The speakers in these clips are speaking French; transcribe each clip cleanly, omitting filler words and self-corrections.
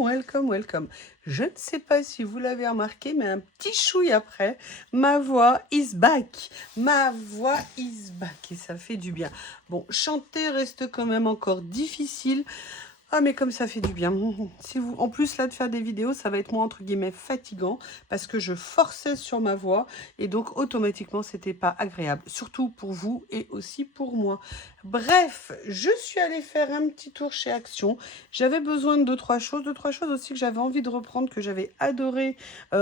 welcome, welcome. Je ne sais pas si vous l'avez remarqué, mais un petit chouille après, ma voix is back. Ma voix is back et ça fait du bien. Bon, chanter reste quand même encore difficile. Ah, mais comme ça fait du bien. Si vous, en plus, là, de faire des vidéos, ça va être moins, entre guillemets, fatigant parce que je forçais sur ma voix et donc, automatiquement, c'était pas agréable. Surtout pour vous et aussi pour moi. Bref, je suis allée faire un petit tour chez Action. J'avais besoin de deux, trois choses aussi que j'avais envie de reprendre, que j'avais adoré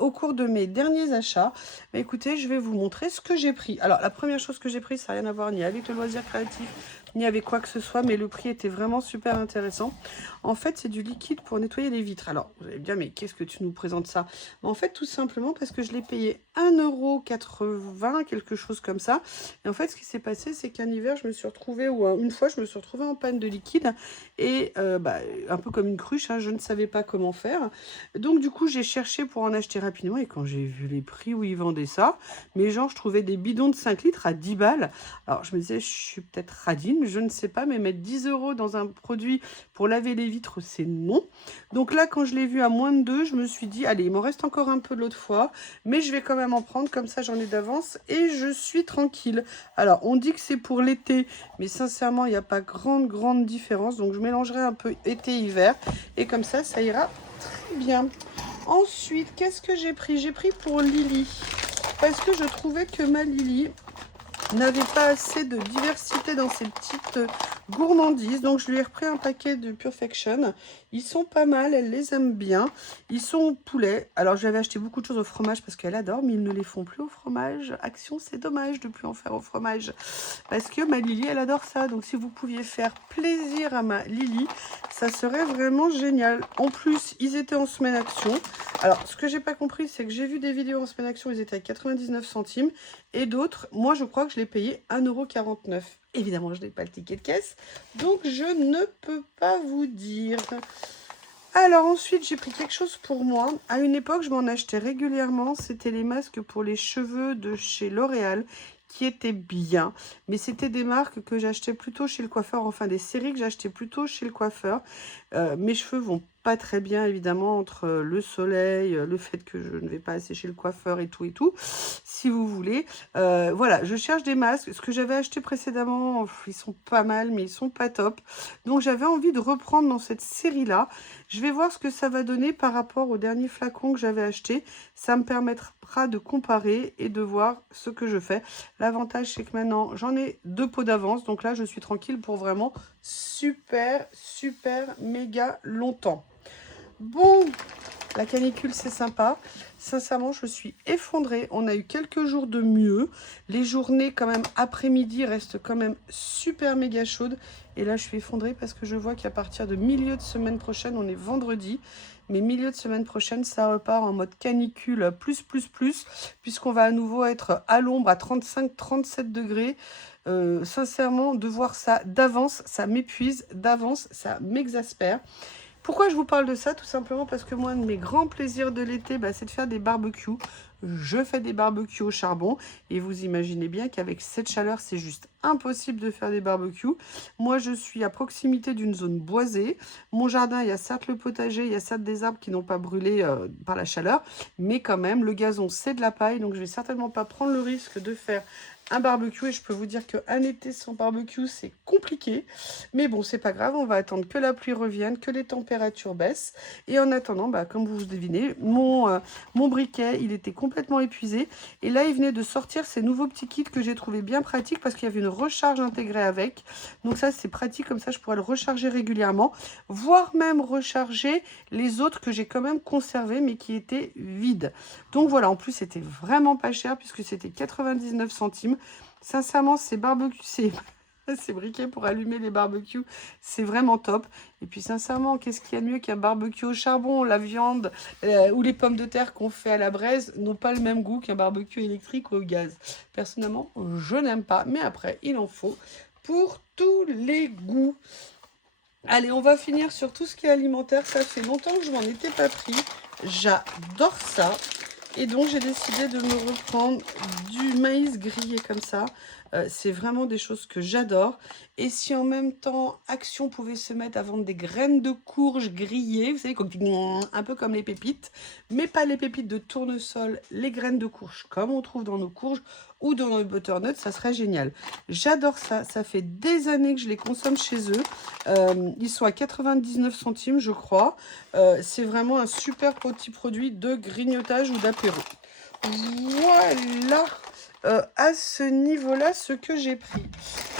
au cours de mes derniers achats. Mais écoutez, je vais vous montrer ce que j'ai pris. Alors, la première chose que j'ai pris, ça n'a rien à voir ni avec le loisir créatif, ni avec quoi que ce soit, mais le prix était vraiment super intéressant. En fait, c'est du liquide pour nettoyer les vitres. Alors, vous allez me dire, mais qu'est-ce que tu nous présentes ça? En fait, tout simplement parce que je l'ai payé 1,80 €, quelque chose comme ça. Et en fait, ce qui s'est passé, c'est qu'un hiver, je me suis retrouvée, ou une fois, je me suis retrouvée en panne de liquide. Et un peu comme une cruche, hein, je ne savais pas comment faire. Donc, du coup, j'ai cherché pour en acheter rapidement. Et quand j'ai vu les prix où ils vendaient ça, mais genre, je trouvais des bidons de 5 litres à 10 balles. Alors, je me disais, je suis peut-être radine, je ne sais pas, mais mettre 10 € dans un produit pour laver les vitres, c'est non. Donc là, quand je l'ai vu à moins de 2, je me suis dit, allez, il m'en reste encore un peu de l'autre fois, mais je vais quand même en prendre, comme ça j'en ai d'avance et je suis tranquille. Alors, on dit que c'est pour l'été, mais sincèrement, il n'y a pas grande différence. Donc, je mélangerai un peu été-hiver et comme ça ira très bien. Ensuite, qu'est-ce que j'ai pris? J'ai pris pour Lily, parce que je trouvais que ma Lily n'avait pas assez de diversité dans ses petites gourmandises. Donc, je lui ai repris un paquet de Perfection. Ils sont pas mal, elle les aime bien. Ils sont au poulet. Alors, j'avais acheté beaucoup de choses au fromage parce qu'elle adore, mais ils ne les font plus au fromage. Action, c'est dommage de plus en faire au fromage. Parce que ma Lily, elle adore ça. Donc, si vous pouviez faire plaisir à ma Lily, ça serait vraiment génial. En plus, ils étaient en semaine Action. Alors, ce que j'ai pas compris, c'est que j'ai vu des vidéos en semaine Action, ils étaient à 99 centimes. Et d'autres, moi, je crois que je l'ai payé 1,49 €. Évidemment, je n'ai pas le ticket de caisse, donc je ne peux pas vous dire. Alors ensuite, j'ai pris quelque chose pour moi. À une époque, je m'en achetais régulièrement. C'était les masques pour les cheveux de chez L'Oréal qui étaient bien. Mais c'était des marques que j'achetais plutôt chez le coiffeur. Enfin, des séries que j'achetais plutôt chez le coiffeur. Mes cheveux vont pas très bien, évidemment, entre le soleil, le fait que je ne vais pas assez chez le coiffeur et tout, si vous voulez. Voilà, je cherche des masques. Ce que j'avais acheté précédemment, ils sont pas mal, mais ils sont pas top. Donc, j'avais envie de reprendre dans cette série-là. Je vais voir ce que ça va donner par rapport au dernier flacon que j'avais acheté. Ça me permettra de comparer et de voir ce que je fais. L'avantage, c'est que maintenant, j'en ai 2 pots d'avance. Donc là, je suis tranquille pour vraiment super, méga longtemps. Bon, la canicule, c'est sympa. Sincèrement, je suis effondrée. On a eu quelques jours de mieux. Les journées, quand même, après-midi, restent quand même super méga chaudes. Et là, je suis effondrée parce que je vois qu'à partir de milieu de semaine prochaine, on est vendredi. Mais milieu de semaine prochaine, ça repart en mode canicule plus, puisqu'on va à nouveau être à l'ombre à 35-37 degrés. Sincèrement, de voir ça d'avance, ça m'épuise. D'avance, ça m'exaspère. Pourquoi je vous parle de ça? Tout simplement parce que moi, un de mes grands plaisirs de l'été, c'est de faire des barbecues. Je fais des barbecues au charbon et vous imaginez bien qu'avec cette chaleur, c'est juste impossible de faire des barbecues. Moi, je suis à proximité d'une zone boisée. Mon jardin, il y a certes le potager, il y a certes des arbres qui n'ont pas brûlé par la chaleur, mais quand même, le gazon, c'est de la paille, donc je vais certainement pas prendre le risque de faire un barbecue et je peux vous dire qu'un été sans barbecue, c'est compliqué. Mais bon, c'est pas grave, on va attendre que la pluie revienne, que les températures baissent. Et en attendant, comme vous devinez, mon briquet, il était complètement épuisé. Et là, il venait de sortir ces nouveaux petits kits que j'ai trouvé bien pratiques parce qu'il y avait une recharge intégrée avec. Donc ça, c'est pratique, comme ça, je pourrais le recharger régulièrement, voire même recharger les autres que j'ai quand même conservés, mais qui étaient vides. Donc voilà, en plus, c'était vraiment pas cher puisque c'était 99 centimes. Sincèrement, ces barbecues, ces briquets pour allumer les barbecues, c'est vraiment top. Et puis sincèrement, qu'est-ce qu'il y a de mieux qu'un barbecue au charbon? La viande ou les pommes de terre qu'on fait à la braise n'ont pas le même goût qu'un barbecue électrique ou au gaz. Personnellement, je n'aime pas, mais après, il en faut pour tous les goûts. Allez, on va finir sur tout ce qui est alimentaire. Ça fait longtemps que je m'en étais pas pris. J'adore ça. Et donc, j'ai décidé de me reprendre du maïs grillé comme ça. C'est vraiment des choses que j'adore. Et si en même temps, Action pouvait se mettre à vendre des graines de courge grillées, vous savez, un peu comme les pépites, mais pas les pépites de tournesol, les graines de courge, comme on trouve dans nos courges ou dans nos butternuts, ça serait génial. J'adore ça, ça fait des années que je les consomme chez eux. Ils sont à 99 centimes, je crois. C'est vraiment un super petit produit de grignotage ou d'apéro. Voilà, à ce niveau-là, ce que j'ai pris.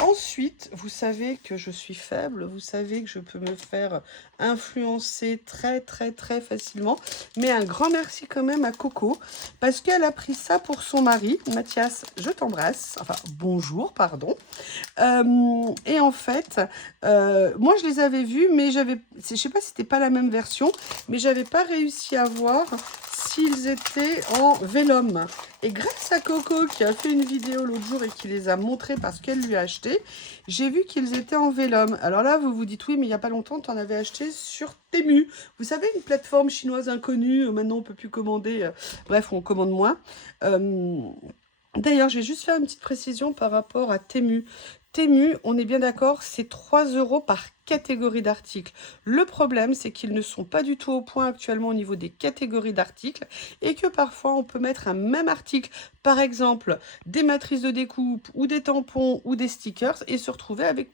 Ensuite, vous savez que je suis faible, vous savez que je peux me faire influencer très facilement. Mais un grand merci quand même à Coco, parce qu'elle a pris ça pour son mari. Mathias, je t'embrasse. Enfin, bonjour, pardon. Et en fait, moi je les avais vus, mais je sais pas si c'était pas la même version, mais j'avais pas réussi à voir s'ils étaient en vélum. Et grâce à Coco qui a fait une vidéo l'autre jour et qui les a montrés parce qu'elle lui a acheté, j'ai vu qu'ils étaient en vélum. Alors là, vous vous dites oui, mais il n'y a pas longtemps, tu en avais acheté sur Temu. Vous savez, une plateforme chinoise inconnue, maintenant on peut plus commander, bref, on commande moins. D'ailleurs, je vais juste faire une petite précision par rapport à Temu. Temu, on est bien d'accord, c'est 3 € par catégorie d'articles. Le problème, c'est qu'ils ne sont pas du tout au point actuellement au niveau des catégories d'articles et que parfois, on peut mettre un même article, par exemple, des matrices de découpe ou des tampons ou des stickers et se retrouver avec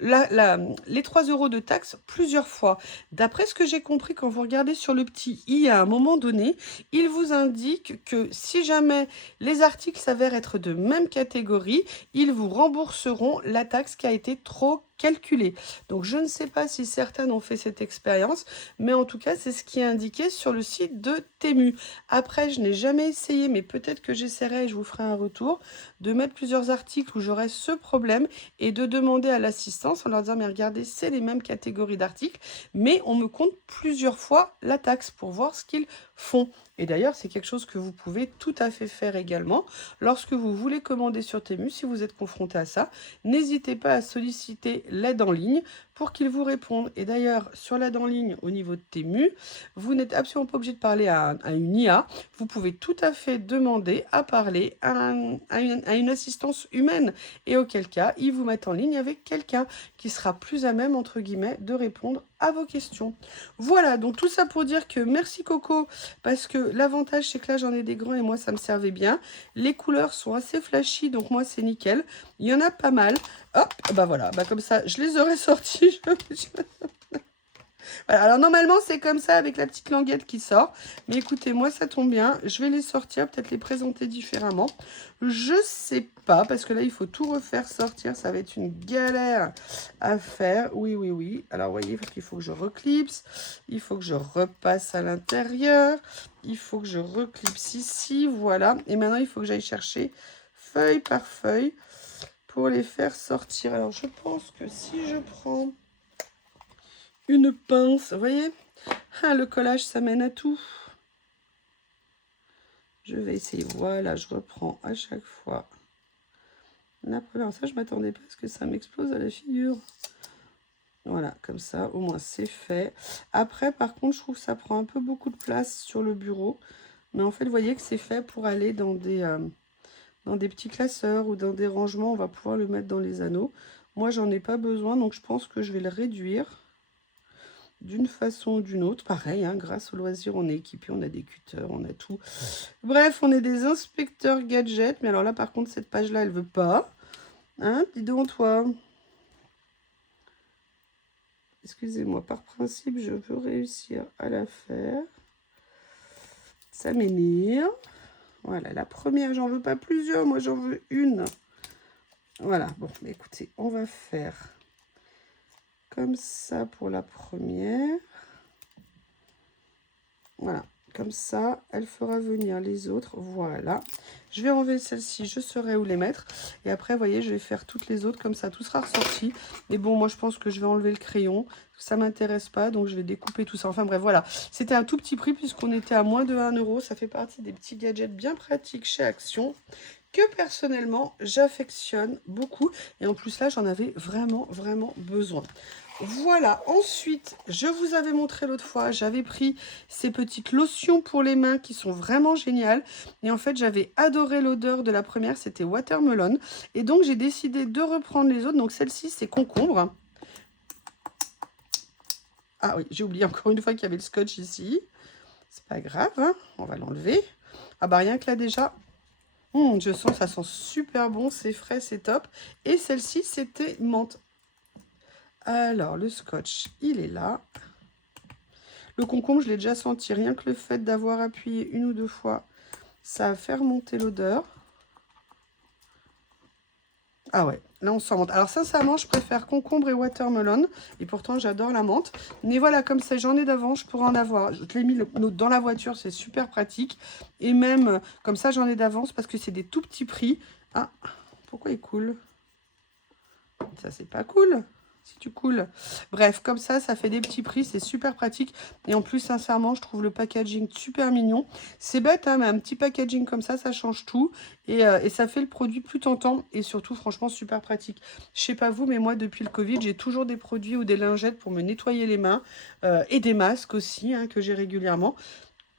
les 3 € de taxes plusieurs fois. D'après ce que j'ai compris, quand vous regardez sur le petit i à un moment donné, il vous indique que si jamais les articles s'avèrent être de même catégorie, ils vous rembourseront la taxe qui a été trop calculée. Donc je ne sais pas si certains ont fait cette expérience, mais en tout cas c'est ce qui est indiqué sur le site de Temu. Après je n'ai jamais essayé, mais peut-être que j'essaierai et je vous ferai un retour, de mettre plusieurs articles où j'aurai ce problème et de demander à l'assistance en leur disant mais regardez c'est les mêmes catégories d'articles mais on me compte plusieurs fois la taxe pour voir ce qu'ils font. Et d'ailleurs c'est quelque chose que vous pouvez tout à fait faire également lorsque vous voulez commander sur Temu. Si vous êtes confronté à ça, n'hésitez pas à solliciter l'aide en ligne pour qu'ils vous répondent. Et d'ailleurs sur l'aide en ligne au niveau de Temu, vous n'êtes absolument pas obligé de parler à une IA, vous pouvez tout à fait demander à parler à une assistance humaine et auquel cas ils vous mettent en ligne avec quelqu'un qui sera plus à même entre guillemets de répondre à vos questions. Voilà, donc tout ça pour dire que merci Coco, parce que l'avantage c'est que là j'en ai des grands et moi ça me servait bien. Les couleurs sont assez flashy, donc moi c'est nickel. Il y en a pas mal. Hop, bah voilà, bah comme ça je les aurais sortis. Voilà, alors normalement c'est comme ça avec la petite languette qui sort. Mais écoutez, moi ça tombe bien. Je vais les sortir, peut-être les présenter différemment. Je sais pas, parce que là il faut tout refaire sortir. Ça va être une galère à faire. Oui, oui, oui. Alors vous voyez, il faut que je reclipse. Il faut que je repasse à l'intérieur. Il faut que je reclipse ici. Voilà. Et maintenant il faut que j'aille chercher feuille par feuille pour les faire sortir. Alors je pense que si je prends une pince, vous voyez, ah, le collage ça mène à tout. Je vais essayer, voilà, je reprends à chaque fois la première. Ça je m'attendais pas à ce que ça m'explose à la figure. Voilà, comme ça au moins c'est fait. Après par contre je trouve que ça prend un peu beaucoup de place sur le bureau, mais en fait vous voyez que c'est fait pour aller dans des petits classeurs ou dans des rangements. On va pouvoir le mettre dans les anneaux. Moi j'en ai pas besoin, donc je pense que je vais le réduire d'une façon ou d'une autre. Pareil, hein, grâce au loisir, on est équipé, on a des cutters, on a tout. Bref, on est des inspecteurs gadgets. Mais alors là, par contre, cette page-là, elle veut pas. Hein, dis donc, toi. Excusez-moi, par principe, je veux réussir à la faire. Ça m'énerve. Voilà, la première, j'en veux pas plusieurs. Moi, j'en veux une. Voilà, bon, écoutez, on va faire comme ça pour la première. Voilà, comme ça, elle fera venir les autres. Voilà, je vais enlever celle-ci, je saurai où les mettre. Et après, vous voyez, je vais faire toutes les autres comme ça, tout sera ressorti. Mais bon, moi, je pense que je vais enlever le crayon. Ça ne m'intéresse pas, donc je vais découper tout ça. Enfin bref, voilà. C'était un tout petit prix puisqu'on était à moins de 1 €. Ça fait partie des petits gadgets bien pratiques chez Action que personnellement, j'affectionne beaucoup. Et en plus, là, j'en avais vraiment, vraiment besoin. Voilà, ensuite, je vous avais montré l'autre fois, j'avais pris ces petites lotions pour les mains qui sont vraiment géniales. Et en fait, j'avais adoré l'odeur de la première, c'était Watermelon. Et donc, j'ai décidé de reprendre les autres. Donc, celle-ci, c'est concombre. Ah oui, j'ai oublié encore une fois qu'il y avait le scotch ici. C'est pas grave, hein, on va l'enlever. Ah bah rien que là déjà, je sens, ça sent super bon, c'est frais, c'est top. Et celle-ci, c'était menthe. Alors, le scotch, il est là. Le concombre, je l'ai déjà senti. Rien que le fait d'avoir appuyé une ou deux fois, ça a fait remonter l'odeur. Ah ouais, là on sent menthe. Alors sincèrement, je préfère concombre et watermelon. Et pourtant, j'adore la menthe. Mais voilà, comme ça, j'en ai d'avance, je pourrais en avoir. Je l'ai mis dans la voiture, c'est super pratique. Et même, comme ça, j'en ai d'avance parce que c'est des tout petits prix. Ah, pourquoi il coule? Ça, c'est pas cool. Si tu coules. Bref, comme ça fait des petits prix, c'est super pratique. Et en plus, sincèrement, je trouve le packaging super mignon. C'est bête, hein, mais un petit packaging comme ça change tout. Et ça fait le produit plus tentant. Et surtout, franchement, super pratique. Je sais pas vous, mais moi, depuis le Covid, j'ai toujours des produits ou des lingettes pour me nettoyer les mains. Et des masques aussi, hein, que j'ai régulièrement.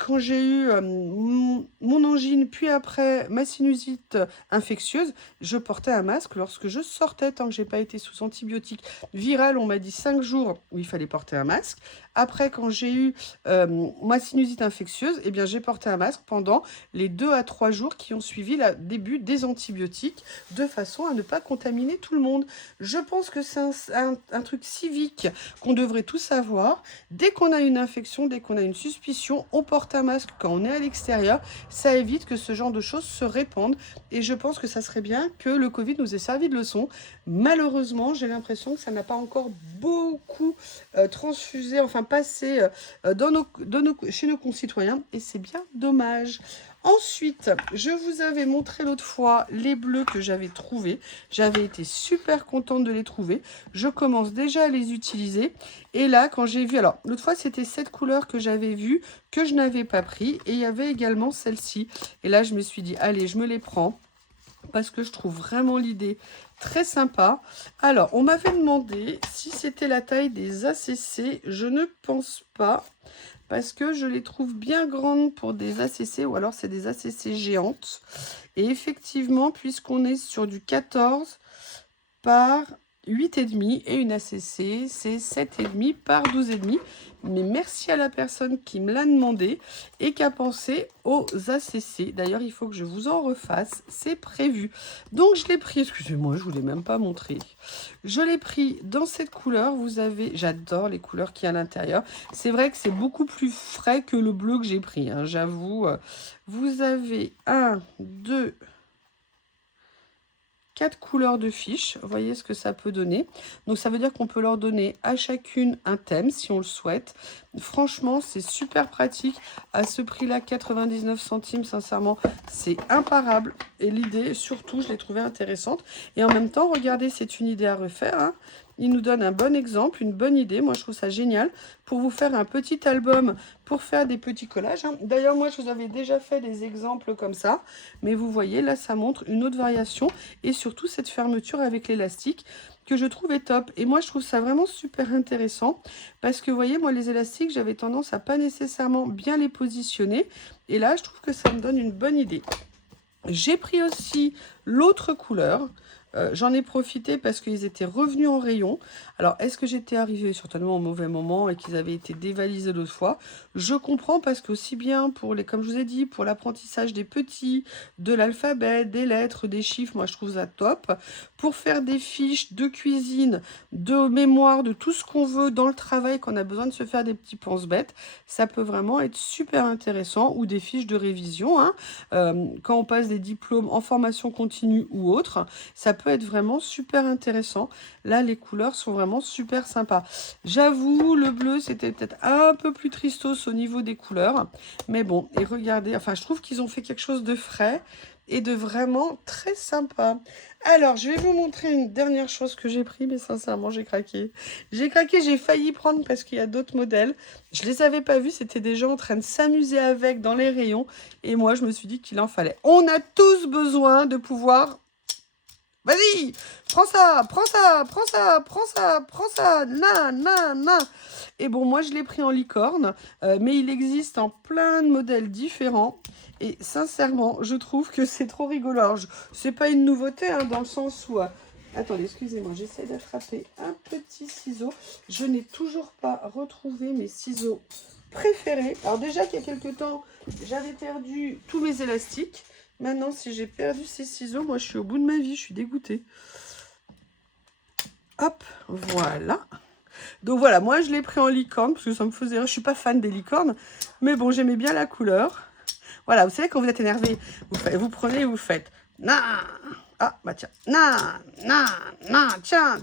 Quand j'ai eu mon angine, puis après ma sinusite infectieuse, je portais un masque lorsque je sortais, tant que j'ai pas été sous antibiotiques virales. On m'a dit 5 jours où il fallait porter un masque. Après, quand j'ai eu ma sinusite infectieuse, eh bien, j'ai porté un masque pendant les 2 à 3 jours qui ont suivi le début des antibiotiques, de façon à ne pas contaminer tout le monde. Je pense que c'est un truc civique qu'on devrait tous savoir. Dès qu'on a une infection, dès qu'on a une suspicion, on porte un masque quand on est à l'extérieur. Ça évite que ce genre de choses se répandent. Et je pense que ça serait bien que le Covid nous ait servi de leçon. Malheureusement, j'ai l'impression que ça n'a pas encore beaucoup transfusé, enfin passé chez nos concitoyens. Et c'est bien dommage. Ensuite, je vous avais montré l'autre fois les bleus que j'avais trouvés. J'avais été super contente de les trouver. Je commence déjà à les utiliser. Et là, quand j'ai vu... Alors, l'autre fois, c'était cette couleur que j'avais vue, que je n'avais pas pris. Et il y avait également celle-ci. Et là, je me suis dit, allez, je me les prends. Parce que je trouve vraiment l'idée très sympa. Alors, on m'avait demandé si c'était la taille des ACC. Je ne pense pas. Parce que je les trouve bien grandes pour des ACC, ou alors c'est des ACC géantes. Et effectivement, puisqu'on est sur du 14 par 8,5 et une ACC, c'est 7,5 par 12,5. Mais merci à la personne qui me l'a demandé et qui a pensé aux ACC. D'ailleurs, il faut que je vous en refasse, c'est prévu. Donc, je l'ai pris, excusez-moi, je ne vous l'ai même pas montré. Je l'ai pris dans cette couleur. Vous avez, j'adore les couleurs qu'il y a à l'intérieur. C'est vrai que c'est beaucoup plus frais que le bleu que j'ai pris, hein, j'avoue. Vous avez 1, 2... 4 couleurs de fiches, voyez ce que ça peut donner. Donc ça veut dire qu'on peut leur donner à chacune un thème si on le souhaite. Franchement, c'est super pratique. À ce prix-là, 99 centimes, sincèrement, c'est imparable. Et l'idée, surtout, je l'ai trouvée intéressante. Et en même temps, regardez, c'est une idée à refaire, hein. Il nous donne un bon exemple, une bonne idée. Moi, je trouve ça génial pour vous faire un petit album, pour faire des petits collages, hein. D'ailleurs, moi, je vous avais déjà fait des exemples comme ça. Mais vous voyez, là, ça montre une autre variation. Et surtout, cette fermeture avec l'élastique que je trouvais top. Et moi, je trouve ça vraiment super intéressant. Parce que, vous voyez, moi, les élastiques, j'avais tendance à pas nécessairement bien les positionner. Et là, je trouve que ça me donne une bonne idée. J'ai pris aussi l'autre couleur. J'en ai profité parce qu'ils étaient revenus en rayon. Alors, est-ce que j'étais arrivée certainement au mauvais moment et qu'ils avaient été dévalisés l'autre fois? Je comprends parce qu'aussi bien pour les, comme je vous ai dit, pour l'apprentissage des petits, de l'alphabet, des lettres, des chiffres, moi je trouve ça top. Pour faire des fiches de cuisine, de mémoire, de tout ce qu'on veut dans le travail, qu'on a besoin de se faire des petits pense-bêtes, ça peut vraiment être super intéressant. Ou des fiches de révision, hein. Quand on passe des diplômes en formation continue ou autre, ça peut être vraiment super intéressant. Là, les couleurs sont vraiment super sympas. J'avoue, le bleu, c'était peut-être un peu plus tristos au niveau des couleurs. Mais bon, et regardez, enfin, je trouve qu'ils ont fait quelque chose de frais. et de vraiment très sympa. Alors, je vais vous montrer une dernière chose que j'ai pris, mais sincèrement, j'ai craqué. J'ai craqué, j'ai failli prendre parce qu'il y a d'autres modèles. Je les avais pas vus, c'était des gens en train de s'amuser avec dans les rayons. Et moi, je me suis dit qu'il en fallait. On a tous besoin de pouvoir... Vas-y, prends ça, prends ça, prends ça, prends ça, prends ça, na. Et bon, moi, je l'ai pris en licorne, mais il existe en plein de modèles différents. Et sincèrement, je trouve que c'est trop rigolo. Alors, c'est pas une nouveauté, hein, dans le sens où... attendez, excusez-moi, j'essaie d'attraper un petit ciseau. Je n'ai toujours pas retrouvé mes ciseaux préférés. Alors déjà qu'il y a quelques temps, j'avais perdu tous mes élastiques. Maintenant, si j'ai perdu ces ciseaux, moi, je suis au bout de ma vie. Je suis dégoûtée. Hop, voilà. Donc voilà, moi, je l'ai pris en licorne parce que ça me faisait... Je suis pas fan des licornes, mais bon, j'aimais bien la couleur. Voilà, vous savez, quand vous êtes énervé, vous prenez et vous faites... Na. Ah, bah tiens. Na. Tiens.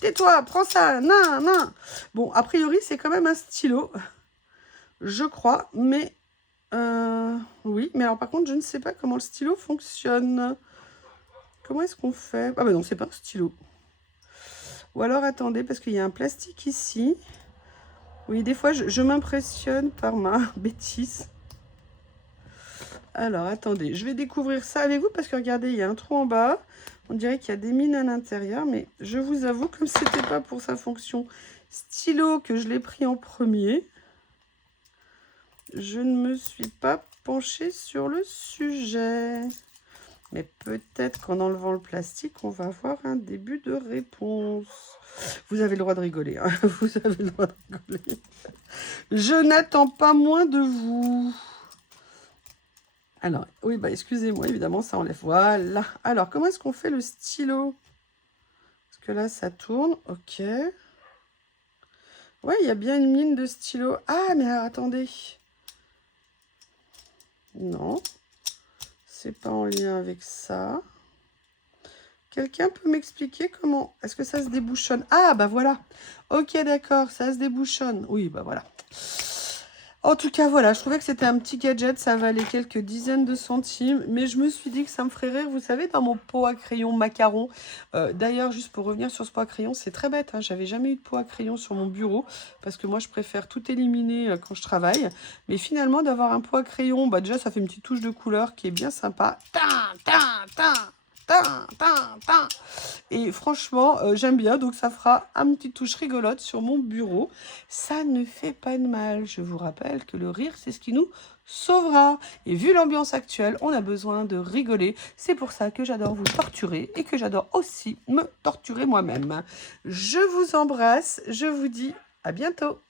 Tais-toi, prends ça. Na. Bon, a priori, c'est quand même un stylo. Je crois, mais... oui, mais alors par contre, je ne sais pas comment le stylo fonctionne. Comment est-ce qu'on fait? Ah bah non, c'est pas un stylo. Ou alors, attendez, parce qu'il y a un plastique ici. Oui, des fois, je m'impressionne par ma bêtise. Alors, attendez, je vais découvrir ça avec vous parce que regardez, il y a un trou en bas. On dirait qu'il y a des mines à l'intérieur, mais je vous avoue, comme c'était pas pour sa fonction stylo que je l'ai pris en premier, je ne me suis pas penchée sur le sujet. Mais peut-être qu'en enlevant le plastique, on va avoir un début de réponse. Vous avez le droit de rigoler, hein. Vous avez le droit de rigoler. Je n'attends pas moins de vous. Alors, oui, bah excusez-moi, évidemment, ça enlève. Voilà. Alors, comment est-ce qu'on fait le stylo? Parce que là, ça tourne. Ok. Ouais, il y a bien une mine de stylo. Ah, mais alors, attendez. Non. C'est pas en lien avec ça. Quelqu'un peut m'expliquer comment... Est-ce que ça se débouchonne? Ah, bah voilà. Ok, d'accord, ça se débouchonne. Oui, bah voilà. En tout cas, voilà, je trouvais que c'était un petit gadget. Ça valait quelques dizaines de centimes. Mais je me suis dit que ça me ferait rire. Vous savez, dans mon pot à crayon macaron. D'ailleurs, juste pour revenir sur ce pot à crayon, c'est très bête, hein. J'avais jamais eu de pot à crayon sur mon bureau. Parce que moi, je préfère tout éliminer quand je travaille. Mais finalement, d'avoir un pot à crayon, bah déjà, ça fait une petite touche de couleur qui est bien sympa. Et franchement, j'aime bien, donc ça fera une petite touche rigolote sur mon bureau. Ça ne fait pas de mal. Je vous rappelle que le rire, c'est ce qui nous sauvera. Et vu l'ambiance actuelle, on a besoin de rigoler. C'est pour ça que j'adore vous torturer et que j'adore aussi me torturer moi-même. Je vous embrasse, je vous dis à bientôt.